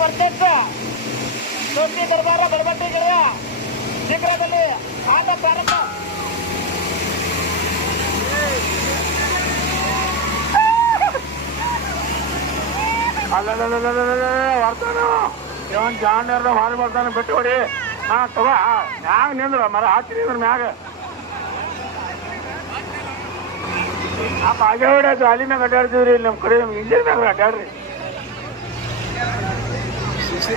ವರ್ಚಸ್ಸ ಸೋಸಿ ದರ್ಬಾರ ಬಡಬಟ್ಟಿ ಗಿಡ ಶೀಘ್ರದಲ್ಲಿ ಆಟ ಪ್ರಾರಂಭ. ಬರ್ತಾನ ಇವನ್ ಜಾಂಡ್ಯಾರ್ದ ಹಾಲು ಬರ್ತಾನೆ ಬಿಟ್ಟು ಹೊಡಿ ಹಾ ತಗೋ ಮ್ಯಾಗ ನಿಂದ್ರ ಮರ ಹಾಕಿ ನಿಂದ್ರ ಮ್ಯಾಗ ಆ ಬಾಗೆ ಹೊಡ್ಯಾತು ಅಲ್ಲಿ ಮ್ಯಾಗ ಅಡ್ಡಾಡ್ತಿದ್ರಿ ಇಲ್ಲಿ ನಮ್ಮ ಕಡೆ ಇಂಜಿನ್ ಮ್ಯಾಗ ಅಡ್ಡಾಡ್ರಿ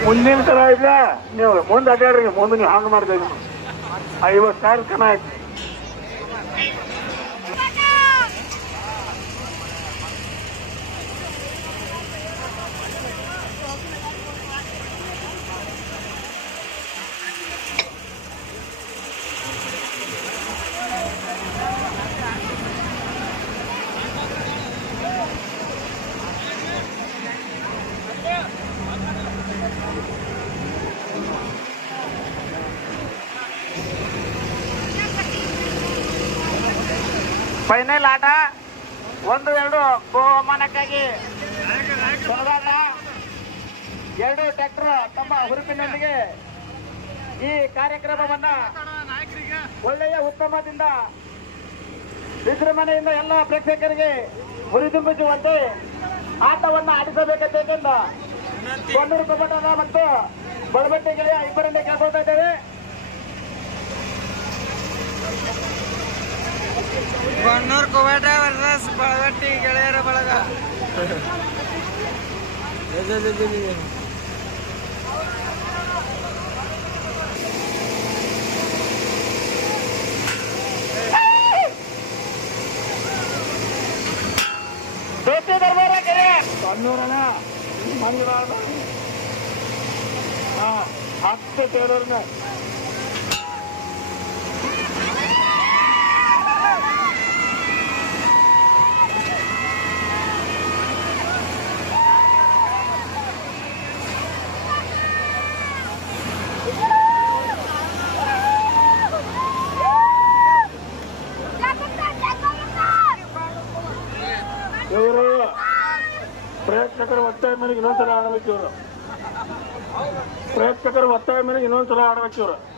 ಮುಂದಿನ ತರ ಇಲ್ಲ. ನೀವು ಮುಂದೆ ಅಡ್ಡಾಡ್ರಿ ಮುಂದೆ ನೀವು ಹಂಗೆ ಮಾಡ್ತಾ ಐವತ್ತು ಸಾವಿರ ಕನ ಆಯ್ತು. ಫೈನಲ್ ಆಟ. ಒಂದು, ಎರಡು, ಬಹುಮಾನಕ್ಕಾಗಿ ಎರಡು ಟ್ರ್ಯಾಕ್ಟರ್ ತಮ್ಮ ಹುರುಪಿನೊಂದಿಗೆ ಈ ಕಾರ್ಯಕ್ರಮವನ್ನ ಒಳ್ಳೆಯ ಉತ್ತಮದಿಂದ ವಿಜೃಂಭಣೆಯಿಂದ ಎಲ್ಲ ಪ್ರೇಕ್ಷಕರಿಗೆ ಹುರಿದುಂಬಿಸುವಂತೆ ಆಟವನ್ನ ಆಡಿಸಬೇಕಂತ ಕೊನ್ನೂರು ಕಪಟದ ಮತ್ತು ಬಳಬಟ್ಟೆ ಗೆಳೆಯ ಇಬ್ಬರಿಂದ ಕೇಳ್ಕೊಳ್ತಾ ಇದ್ದೇವೆ. और कोवेटा वर्सेस बलवट्टी गलेर बलगा जय जय जय जय दोस्ते दरबारा करे कन्नूरना मंगलाना हाँ हाथ से तेरोरना ಇವರು ಪ್ರೇಕ್ಷಕರ ಒತ್ತಾಯ ಮೇಲೆ ಇನ್ನೊಂದ್ಸಲ ಆಡ್ಬೇಕು ಇವರು. ಪ್ರೇಕ್ಷಕರ ಒತ್ತಾಯ ಮೇಲೆ ಇನ್ನೊಂದ್ಸಲ ಆಡ್ಬೇಕು ಇವರು.